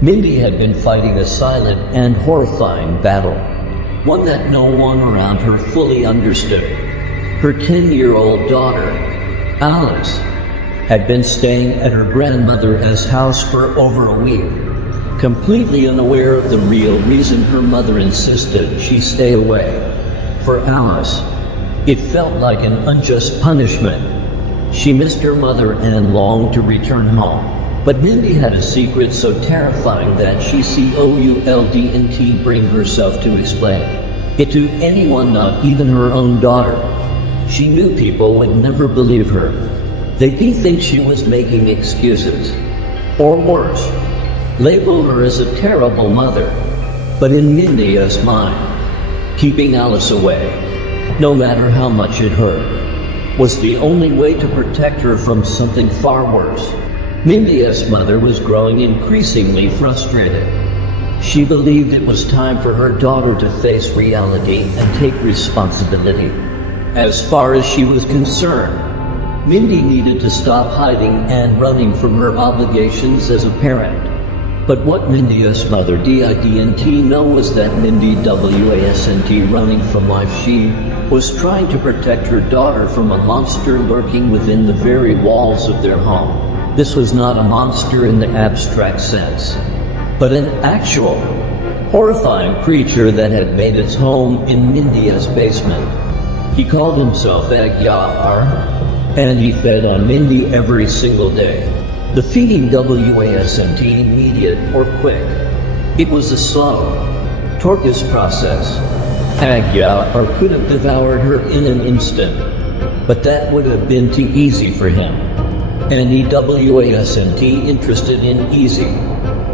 Mindy had been fighting a silent and horrifying battle, one that no one around her fully understood. Her 10-year-old daughter, Alice, had been staying at her grandmother's house for over a week, completely unaware of the real reason her mother insisted she stay away. For Alice, it felt like an unjust punishment. She missed her mother and longed to return home. But Mindy had a secret so terrifying that she couldn't bring herself to explain it to anyone, not even her own daughter. She knew people would never believe her. They'd think she was making excuses. Or worse, label her as a terrible mother. But in Mindy's mind, keeping Alice away, no matter how much it hurt, was the only way to protect her from something far worse. Mindy's mother was growing increasingly frustrated. She believed it was time for her daughter to face reality and take responsibility. As far as she was concerned, Mindy needed to stop hiding and running from her obligations as a parent. But what Mindy's mother didn't know was that Mindy wasn't running from life. She was trying to protect her daughter from a monster lurking within the very walls of their home. This was not a monster in the abstract sense, but an actual, horrifying creature that had made its home in Mindy's basement. He called himself Agyar, and he fed on Mindy every single day. The feeding wasn't immediate or quick. It was a slow, torturous process. Agyar could have devoured her in an instant, but that would have been too easy for him. And he wasn't interested in easy.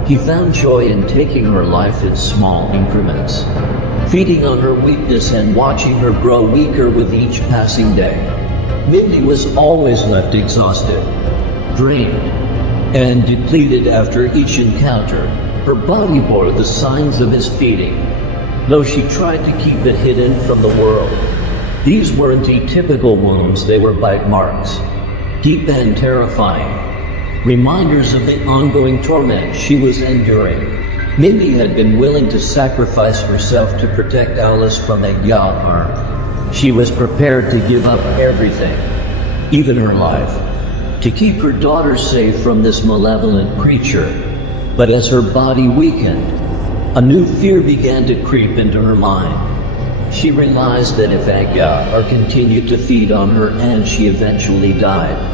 He found joy in taking her life in small increments, feeding on her weakness and watching her grow weaker with each passing day. Mindy was always left exhausted, drained, and depleted after each encounter. Her body bore the signs of his feeding, though she tried to keep it hidden from the world. These weren't typical wounds, they were bite marks. Deep and terrifying, reminders of the ongoing torment she was enduring. Mindy had been willing to sacrifice herself to protect Alice from Agyar. She was prepared to give up everything, even her life, to keep her daughter safe from this malevolent creature. But as her body weakened, a new fear began to creep into her mind. She realized that if Agyar continued to feed on her and she eventually died,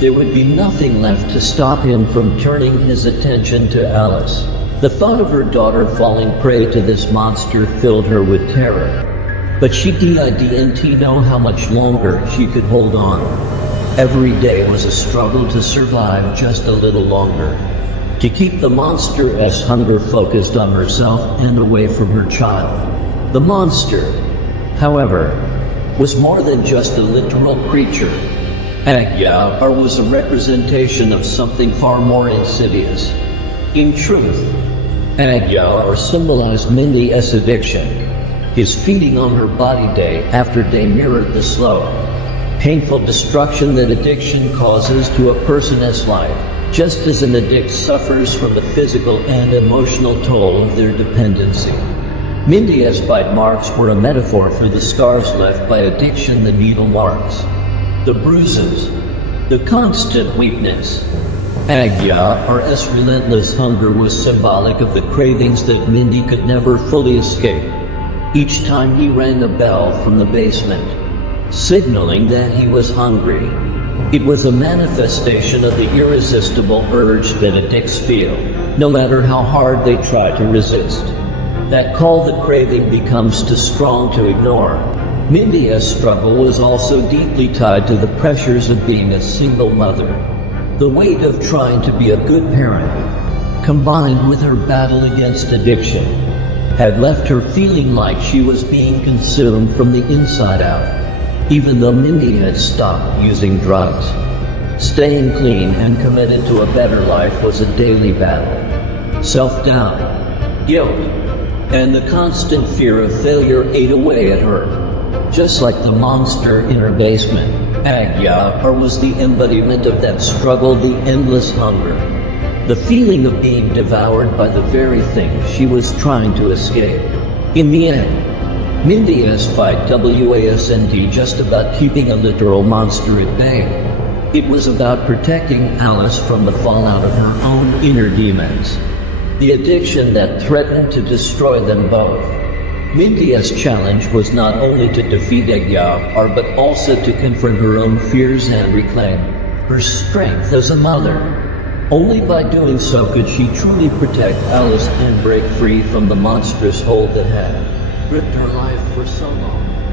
there would be nothing left to stop him from turning his attention to Alice. The thought of her daughter falling prey to this monster filled her with terror. But she didn't know how much longer she could hold on. Every day was a struggle to survive just a little longer, to keep the monster's hunger focused on herself and away from her child. The monster, however, was more than just a literal creature. Agyar was a representation of something far more insidious. In truth, Agyar symbolized Mindy's addiction. His feeding on her body day after day mirrored the slow, painful destruction that addiction causes to a person's life, just as an addict suffers from the physical and emotional toll of their dependency. Mindy's bite marks were a metaphor for the scars left by addiction, the needle marks, the bruises, the constant weakness. Agyar's relentless hunger was symbolic of the cravings that Mindy could never fully escape. Each time he rang a bell from the basement, signaling that he was hungry, it was a manifestation of the irresistible urge that addicts feel, no matter how hard they try to resist. That call, the craving, becomes too strong to ignore. Mindy's struggle was also deeply tied to the pressures of being a single mother. The weight of trying to be a good parent, combined with her battle against addiction, had left her feeling like she was being consumed from the inside out. Even though Mindy had stopped using drugs, staying clean and committed to a better life was a daily battle. Self-doubt, guilt, and the constant fear of failure ate away at her. Just like the monster in her basement, Agyar was the embodiment of that struggle, the endless hunger, The feeling of being devoured by the very thing she was trying to escape. In the end, Mindy's fight wasn't just about keeping a literal monster at bay. It was about protecting Alice from the fallout of her own inner demons. The addiction that threatened to destroy them both. Mindy's challenge was not only to defeat Egyar, but also to confront her own fears and reclaim her strength as a mother. Only by doing so could she truly protect Alice and break free from the monstrous hold that had gripped her life for so long.